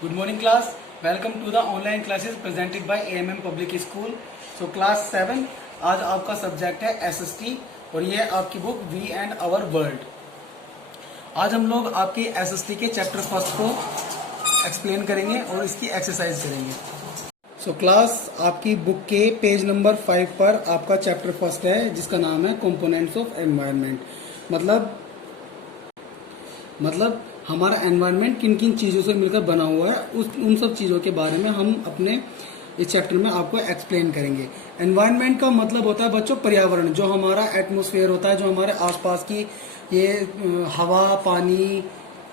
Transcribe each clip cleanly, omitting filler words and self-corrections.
Good morning class. Welcome to the online classes presented by AMM Public School. So class 7 आज आपका subject है SST और ये है आपकी book we and our world. आज हम लोग आपकी SST के चैप्टर फर्स्ट को एक्सप्लेन करेंगे और इसकी एक्सरसाइज करेंगे। सो क्लास आपकी बुक के पेज नंबर 5 पर आपका चैप्टर फर्स्ट है जिसका नाम है कंपोनेंट्स ऑफ एनवायरनमेंट। मतलब हमारा एनवायरनमेंट किन किन चीज़ों से मिलकर बना हुआ है उन सब चीज़ों के बारे में हम अपने इस चैप्टर में आपको एक्सप्लेन करेंगे। एनवायरनमेंट का मतलब होता है बच्चों पर्यावरण, जो हमारा एटमॉस्फेयर होता है, जो हमारे आसपास की ये हवा, पानी,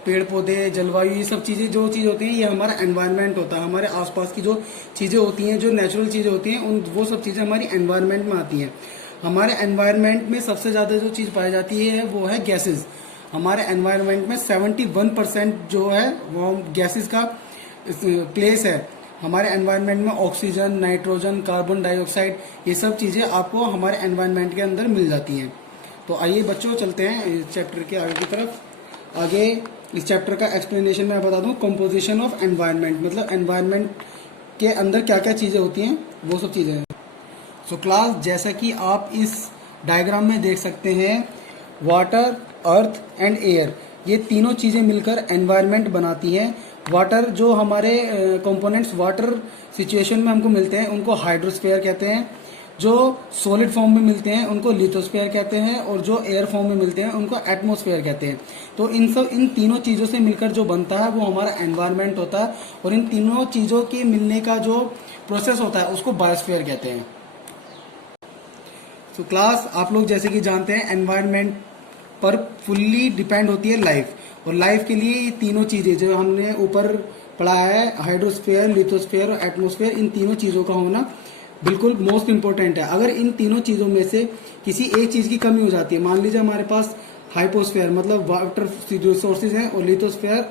पेड़ पौधे, जलवायु, ये सब चीज़ें जो चीज़ होती हैं ये हमारा एनवायरनमेंट होता है। हमारे आसपास की जो चीज़ें होती हैं, जो नेचुरल चीज़ें होती हैं, वो सब चीज़ें हमारी एनवायरनमेंट में आती हैं। हमारे एनवायरनमेंट में सबसे ज़्यादा जो चीज़ पाई जाती है वो है गैसेज। हमारे एनवायरनमेंट में 71% जो है वो गैसेस का प्लेस है। हमारे एनवायरनमेंट में ऑक्सीजन, नाइट्रोजन, कार्बन डाइऑक्साइड, ये सब चीज़ें आपको हमारे एनवायरनमेंट के अंदर मिल जाती हैं। तो आइए बच्चों चलते हैं इस चैप्टर के आगे की तरफ। आगे इस चैप्टर का एक्सप्लेनेशन मैं बता दूं। कंपोजिशन ऑफ एनवायरनमेंट मतलब एनवायरनमेंट के अंदर क्या क्या चीज़ें होती हैं वो सब चीज़ें हैं। सो क्लास जैसा कि आप इस डायग्राम में देख सकते हैं, वाटर, अर्थ एंड एयर, ये तीनों चीज़ें मिलकर एनवायरनमेंट बनाती हैं। वाटर, जो हमारे कंपोनेंट्स वाटर सिचुएशन में हमको मिलते हैं उनको हाइड्रोस्फीयर कहते हैं। जो सॉलिड फॉर्म में मिलते हैं उनको लिथोस्फीयर कहते हैं और जो एयर फॉर्म में मिलते हैं उनको एटमॉस्फेयर कहते हैं। तो इन तीनों चीज़ों से मिलकर जो बनता है वो हमारा एनवायरनमेंट होता है और इन तीनों चीज़ों के मिलने का जो प्रोसेस होता है उसको बायोस्फीयर कहते हैं। तो क्लास आप लोग जैसे कि जानते हैं एनवायरनमेंट पर फुल्ली डिपेंड होती है लाइफ, और लाइफ के लिए ये तीनों चीज़ें जो हमने ऊपर पढ़ा है, हाइड्रोस्फीयर, लिथोस्फीयर और एटमॉस्फेयर, इन तीनों चीज़ों का होना बिल्कुल मोस्ट इंपॉर्टेंट है। अगर इन तीनों चीज़ों में से किसी एक चीज़ की कमी हो जाती है, मान लीजिए हमारे पास हाइपोस्फीयर मतलब वाटर रिसोर्सेज हैं और लिथोस्फीयर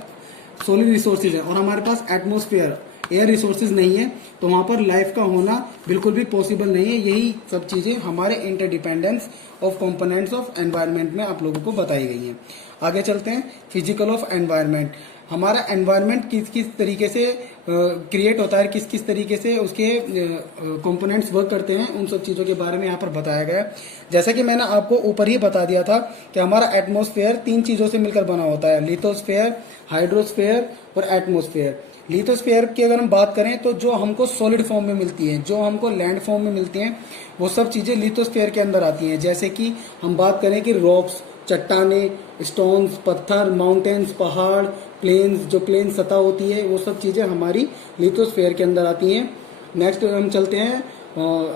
सोलिड रिसोर्सेज है और हमारे पास एटमॉस्फेयर एयर रिसोर्सेज नहीं है, तो वहां पर लाइफ का होना बिल्कुल भी पॉसिबल नहीं है। यही सब चीजें हमारे interdependence of components of environment में आप लोगों को बताई गई हैं। आगे चलते हैं। फिजिकल ऑफ एनवायरनमेंट, हमारा एनवायरनमेंट किस किस तरीके से क्रिएट होता है, किस किस तरीके से उसके कंपोनेंट्स वर्क करते हैं, उन सब चीज़ों के बारे में यहाँ पर बताया गया है। जैसा कि मैंने आपको ऊपर ही बता दिया था कि हमारा एटमॉस्फेयर तीन चीज़ों से मिलकर बना होता है, लिथोस्फेयर, हाइड्रोस्फेयर और एटमॉस्फेयर। लिथोस्फेयर की अगर हम बात करें तो जो हमको सॉलिड फॉर्म में मिलती हैं, जो हमको लैंड फॉर्म में मिलती हैं, वो सब चीज़ें लिथोस्फेयर के अंदर आती हैं। जैसे कि हम बात करें कि रॉक्स, चट्टाने, स्टोन्स, पत्थर, माउंटेन्स, पहाड़, प्लेन्स, जो प्लेन सतह होती है, वो सब चीज़ें हमारी लिथोस्फेयर के अंदर आती हैं। नेक्स्ट हम चलते हैं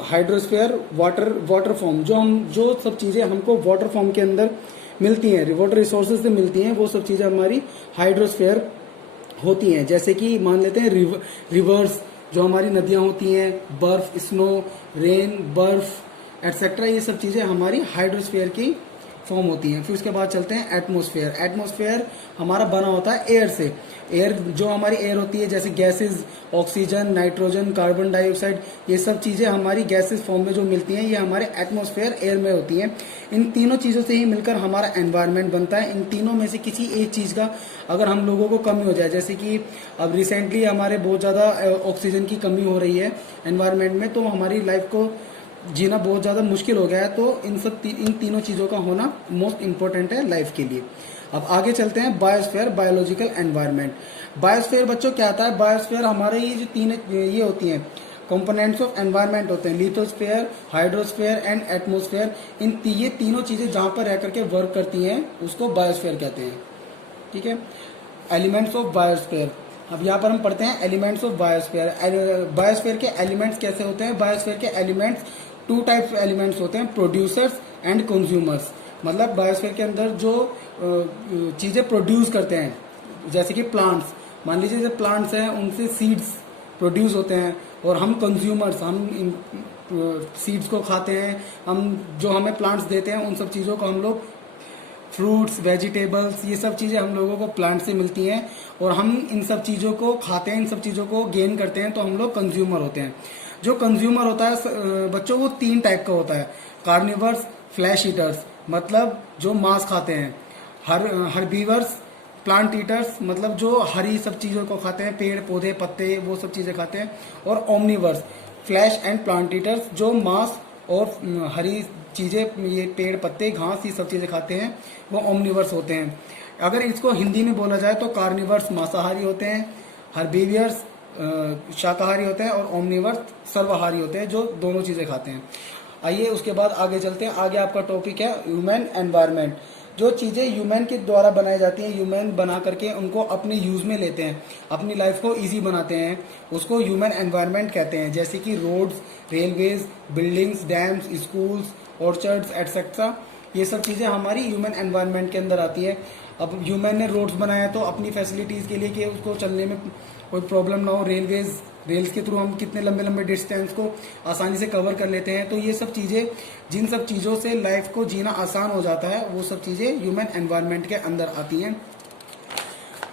हाइड्रोस्फेयर, वाटर फॉर्म, जो सब चीज़ें हमको वाटर फॉर्म के अंदर मिलती हैं, वाटर रिसोर्सेज से मिलती हैं, वो सब चीज़ें हमारी हाइड्रोस्फेयर होती हैं। जैसे कि मान लेते हैं रिवर्स, जो हमारी नदियाँ होती हैं, बर्फ, स्नो, रेन, बर्फ एटसेट्रा, ये सब चीज़ें हमारी हाइड्रोस्फीयर की फॉर्म होती हैं। फिर उसके बाद चलते हैं एटमॉस्फेयर। एटमॉस्फेयर हमारा बना होता है एयर से। एयर, जो हमारी एयर होती है, जैसे gases, oxygen, nitrogen, carbon dioxide, ये सब चीज़ें हमारी गैसेस फॉर्म में जो मिलती हैं ये हमारे एटमॉस्फेयर एयर में होती हैं। इन तीनों चीज़ों से ही मिलकर हमारा एनवायरनमेंट बनता है। इन तीनों में से किसी एक चीज़ का अगर हम लोगों को कमी हो जाए, जैसे कि अब रिसेंटली हमारे बहुत ज़्यादा ऑक्सीजन की कमी हो रही है एनवायरनमेंट में, तो हमारी लाइफ को जीना बहुत ज़्यादा मुश्किल हो गया है। तो इन तीनों चीज़ों का होना मोस्ट इंपॉर्टेंट है लाइफ के लिए। अब आगे चलते हैं बायोस्फीयर, बायोलॉजिकल एनवायरनमेंट। बायोस्फीयर बच्चों क्या आता है? बायोस्फीयर हमारे ये जो तीन ये होती हैं कंपोनेंट्स ऑफ एनवायरनमेंट होते हैं, लिथोस्फीयर, हाइड्रोस्फीयर एंड एटमॉस्फेयर। ये तीनों चीज़ें जहाँ पर रह करके वर्क करती हैं उसको बायोस्फीयर कहते हैं। ठीक है। एलिमेंट्स ऑफ बायोस्फीयर, अब यहाँ पर हम पढ़ते हैं एलिमेंट्स ऑफ बायोस्फीयर। बायोस्फीयर के एलिमेंट्स कैसे होते हैं? बायोस्फीयर के एलिमेंट्स टू टाइप्स एलिमेंट्स होते हैं, प्रोड्यूसर्स एंड कंज्यूमर्स। मतलब बायोस्फीयर के अंदर जो चीज़ें प्रोड्यूस करते हैं, जैसे कि प्लांट्स, मान लीजिए जब प्लांट्स हैं उनसे सीड्स प्रोड्यूस होते हैं और हम कंज्यूमर्स, हम इन सीड्स को खाते हैं। हम जो हमें प्लांट्स देते हैं उन सब चीज़ों को हम लोग, फ्रूट्स, वेजिटेबल्स, ये सब चीज़ें हम लोगों को प्लांट से मिलती हैं और हम इन सब चीज़ों को खाते हैं, इन सब चीज़ों को गेन करते हैं, तो हम लोग कंज्यूमर होते हैं। जो कंज्यूमर होता है बच्चों वो तीन टाइप का होता है, कार्निवर्स, फ्लैश ईटर्स, मतलब जो मांस खाते हैं, हर्बीवर्स, प्लांट ईटर्स मतलब जो हरी सब चीज़ों को खाते हैं, पेड़ पौधे पत्ते वो सब चीज़ें खाते हैं। और Omniverse flash and plant eaters जो मांस और हरी चीज़ें, ये पेड़ पत्ते घास ये सब चीज़ें खाते हैं, वो ओमनिवर्स होते हैं। अगर इसको हिंदी में बोला जाए तो कार्निवर्स मांसाहारी होते हैं, हर्बीवियर्स शाकाहारी होते हैं, और ओमनिवर्स सर्वाहारी होते हैं जो दोनों चीज़ें खाते हैं। आइए उसके बाद आगे चलते हैं। आगे आपका टॉपिक है ह्यूमन एनवायरनमेंट। जो चीज़ें ह्यूमन के द्वारा बनाई जाती हैं, ह्यूमन बना करके उनको अपने यूज़ में लेते हैं, अपनी लाइफ को इजी बनाते हैं, उसको ह्यूमन एनवायरनमेंट कहते हैं। जैसे कि roads, railways, buildings, dams, schools, orchards etcetera, ये सब चीज़ें हमारी ह्यूमन एनवायरनमेंट के अंदर आती है। अब ह्यूमन ने रोड्स बनाया तो अपनी फैसिलिटीज़ के लिए कि उसको चलने में कोई प्रॉब्लम ना हो। रेल्स के थ्रू हम कितने लंबे लंबे डिस्टेंस को आसानी से कवर कर लेते हैं। तो ये सब चीज़ें, जिन सब चीज़ों से लाइफ को जीना आसान हो जाता है, वो सब चीज़ें ह्यूमन एनवायरनमेंट के अंदर आती हैं।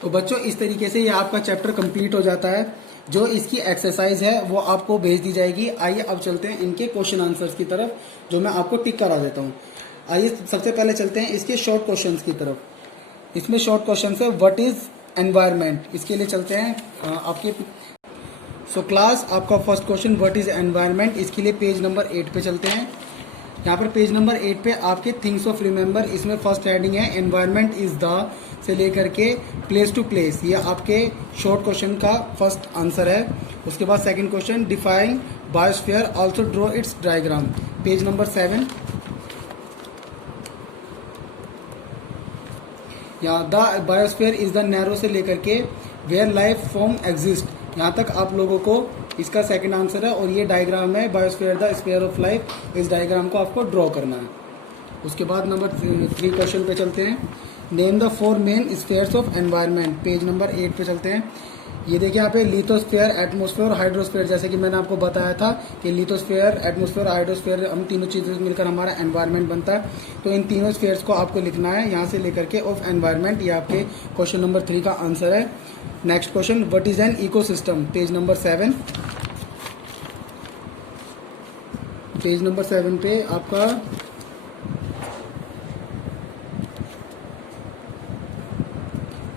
तो बच्चों इस तरीके से ये आपका चैप्टर कंप्लीट हो जाता है। जो इसकी एक्सरसाइज है वो आपको भेज दी जाएगी। आइए अब चलते हैं इनके क्वेश्चन आंसर्स की तरफ, जो मैं आपको टिक करा देता हूँ। आइए सबसे पहले चलते हैं इसके शॉर्ट क्वेश्चंस की तरफ। इसमें शॉर्ट क्वेश्चन है व्हाट इज एनवायरनमेंट, इसके लिए चलते हैं आपके। सो क्लास आपका first question what is environment, इसके लिए पेज नंबर 8 पे चलते हैं। यहाँ पर पेज नंबर 8 पे आपके थिंग्स ऑफ रिमेंबर, इसमें फर्स्ट हेडिंग है एनवायरनमेंट इज द से लेकर के प्लेस टू प्लेस, ये आपके शॉर्ट क्वेश्चन का फर्स्ट आंसर है। उसके बाद second question define biosphere also draw it's diagram, page number 7। यहाँ the biosphere is the narrow से लेकर के वेयर लाइफ फॉर्म एग्जिस्ट, यहाँ तक आप लोगों को इसका सेकंड आंसर है। और ये डायग्राम है biosphere the sphere of life, इस डायग्राम को आपको ड्रॉ करना है। उसके बाद नंबर 3 क्वेश्चन पे चलते हैं। Name the 4 main spheres of environment, page number 8 पे चलते हैं। ये देखिए यहाँ पे लिथोस्फीयर, एटमॉस्फेयर और हाइड्रोस्फीयर, जैसे कि मैंने आपको बताया था कि लिथोस्फीयर, एटमॉस्फेयर, हाइड्रोस्फीयर, हम तीनों चीज़ें मिलकर हमारा एनवायरनमेंट बनता है। तो इन तीनों स्फीयर्स को आपको लिखना है यहाँ से लेकर के ऑफ एनवायरनमेंट, ये आपके क्वेश्चन नंबर 3 का आंसर है। Next question what is an ecosystem, page number 7। Page number 7 पे आपका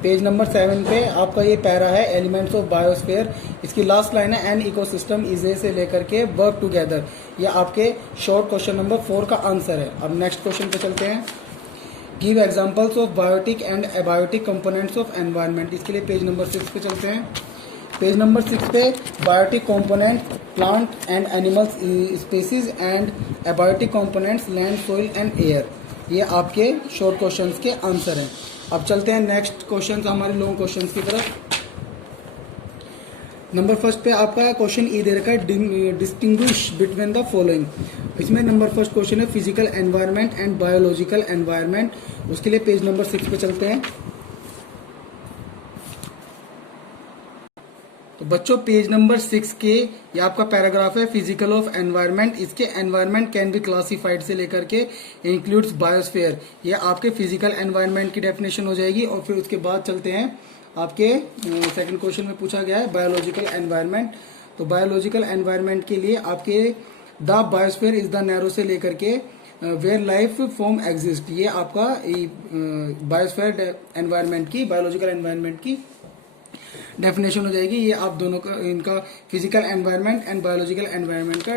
पेज नंबर 7 पे आपका ये पैरा है एलिमेंट्स ऑफ बायोस्फीयर। इसकी लास्ट लाइन है एन इकोसिस्टम इज ए से लेकर के वर्क टुगेदर, ये आपके शॉर्ट क्वेश्चन नंबर 4 का आंसर है। अब नेक्स्ट क्वेश्चन पे चलते हैं। Give examples of biotic and abiotic components of environment, इसके लिए पेज नंबर 6 पे चलते हैं। पेज नंबर 6 पे biotic component plant and animals species and abiotic components land, soil and air, ये आपके शॉर्ट क्वेश्चंस के आंसर हैं। अब चलते हैं नेक्स्ट क्वेश्चन हमारे लॉन्ग क्वेश्चन की तरफ। नंबर फर्स्ट पे आपका क्वेश्चन ई दे रखा है डिस्टिंग्विश बिटवीन द फॉलोइंग, इसमें नंबर फर्स्ट क्वेश्चन है physical environment and biological environment, उसके लिए पेज नंबर 6 पे चलते हैं। तो बच्चों पेज नंबर 6 के ये आपका पैराग्राफ है फिजिकल ऑफ एनवायरनमेंट, इसके एनवायरनमेंट कैन बी क्लासिफाइड से लेकर के इंक्लूड्स बायोस्फीयर, ये आपके फिजिकल एनवायरनमेंट की डेफिनेशन हो जाएगी। और फिर उसके बाद चलते हैं आपके सेकंड क्वेश्चन में पूछा गया है बायोलॉजिकल एनवायरनमेंट। तो बायोलॉजिकल एनवायरनमेंट के लिए आपके the biosphere is the narrow से लेकर के वेयर लाइफ फॉर्म एग्जिस्ट, ये आपका बायोस्फीयर एनवायरनमेंट की, बायोलॉजिकल एनवायरनमेंट की डेफिनेशन हो जाएगी। ये आप दोनों का, इनका physical environment and biological environment का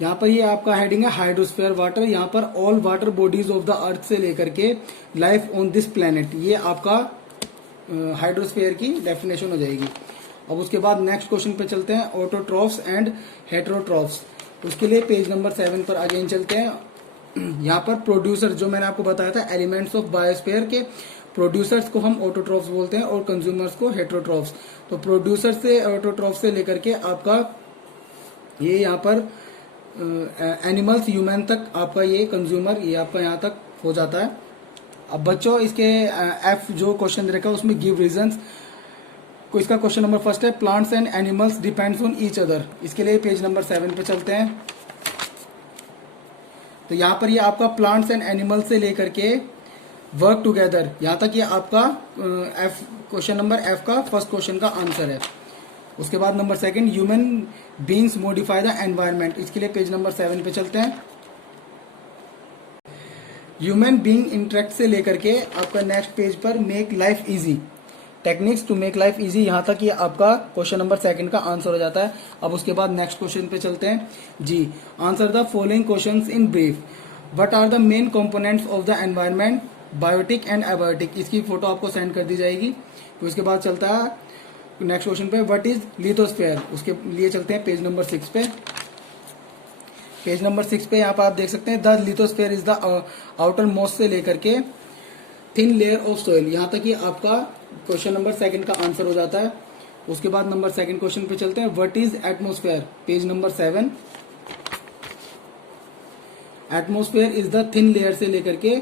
यहाँ पर ये आपका हेडिंग है हाइड्रोस्फीयर वाटर, यहाँ पर all water bodies of the earth से लेकर के लाइफ ऑन दिस प्लेनेट, ये आपका हाइड्रोस्फीयर की डेफिनेशन हो जाएगी। अब उसके बाद नेक्स्ट क्वेश्चन पे चलते हैं ऑटोट्रॉफ्स एंड हेटेरोट्रॉफ्स, उसके लिए पेज नंबर 7 पर अगेन चलते हैं। यहाँ पर प्रोड्यूसर, जो मैंने आपको बताया था एलिमेंट्स ऑफ बायोस्फीयर के प्रोड्यूसर्स को हम ऑटोट्रॉफ्स बोलते हैं और कंज्यूमर्स को हेटेरोट्रॉफ्स। तो प्रोड्यूसर से ऑटोट्रॉफ्स से लेकर के आपका ये यहाँ पर एनिमल्स ह्यूमन तक आपका ये कंज्यूमर, ये आपका यहाँ तक हो जाता है। अब बच्चों इसके एफ जो क्वेश्चन रखा है उसमें गिव रीजंस को, इसका क्वेश्चन नंबर फर्स्ट है plants and animals depends on each other, इसके लिए पेज नंबर 7 पे चलते हैं। तो यहाँ पर ये आपका प्लांट्स एंड एनिमल्स से लेकर के वर्क टुगेदर, यहाँ तक ये आपका एफ क्वेश्चन नंबर एफ का फर्स्ट क्वेश्चन का आंसर है। उसके बाद number second human beings modify the environment, इसके लिए पेज नंबर 7 पे चलते हैं। ह्यूमन बीइंग इंटरेक्ट से लेकर के आपका नेक्स्ट पेज पर make life easy, techniques to make life easy, यहाँ तक ये आपका क्वेश्चन नंबर 2 का आंसर हो जाता है। अब उसके बाद नेक्स्ट क्वेश्चन पे चलते हैं जी। Answer the following questions in brief. What are the main components of the environment, biotic and abiotic. इसकी फोटो आपको सेंड कर दी जाएगी। तो उसके बाद चलता है नेक्स्ट क्वेश्चन पे, व्हाट इज लिथोस्फेयर। उसके लिए चलते हैं पेज नंबर 6 पे। पेज नंबर 6 पे यहाँ पर आप देख सकते हैं the lithosphere is the outer most से लेकर के थिन लेयर ऑफ सोइल, यहाँ तक ये आपका क्वेश्चन नंबर 2 का आंसर हो जाता है। उसके बाद नंबर 2 क्वेश्चन पे चलते हैं, what is atmosphere, page number 7। Atmosphere is the thin layer से लेकर के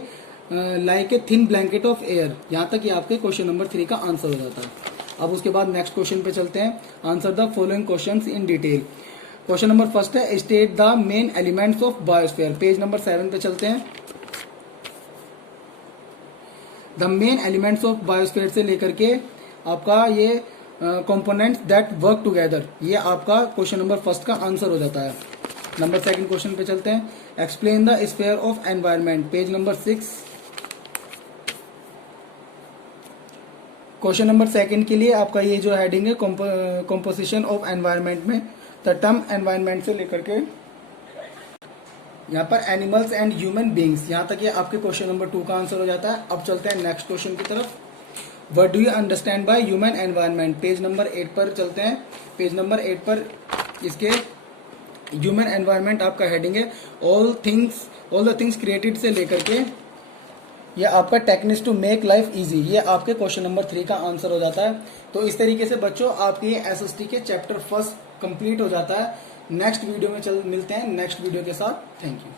like a thin blanket of air, यहाँ तक ये आपके क्वेश्चन नंबर 3 का आंसर हो जाता है। अब उसके बाद नेक्स्ट क्वेश्चन पे चलते हैं, answer the following questions in detail. Question number 1 है, state the main elements of biosphere, page number 7 पे चलते हैं। The main elements of biosphere से लेकर के आपका ये कंपोनेंट्स दैट वर्क टुगेदर, ये आपका क्वेश्चन नंबर 1 का आंसर हो जाता है। नंबर 2 क्वेश्चन पे चलते हैं, explain the sphere of environment, page number 6। Question number 2 के लिए आपका ये जो हेडिंग है कंपोजिशन ऑफ एनवायरनमेंट में द टर्म एनवायरनमेंट से लेकर के यहाँ पर एनिमल्स एंड ह्यूमन बींग्स, यहाँ तक ये आपके क्वेश्चन नंबर 2 का आंसर हो जाता है। अब चलते हैं नेक्स्ट क्वेश्चन की तरफ, what do you understand by human environment, page number 8 पर चलते हैं। पेज नंबर 8 पर इसके ह्यूमन एनवायरनमेंट आपका हेडिंग है ऑल द थिंग्स क्रिएटेड से लेकर के ये आपका techniques to make life easy, ये आपके क्वेश्चन नंबर 3 का आंसर हो जाता है। तो इस तरीके से बच्चों आपके एसएसटी के चैप्टर 1 कंप्लीट हो जाता है। नेक्स्ट वीडियो में मिलते हैं नेक्स्ट वीडियो के साथ। Thank you.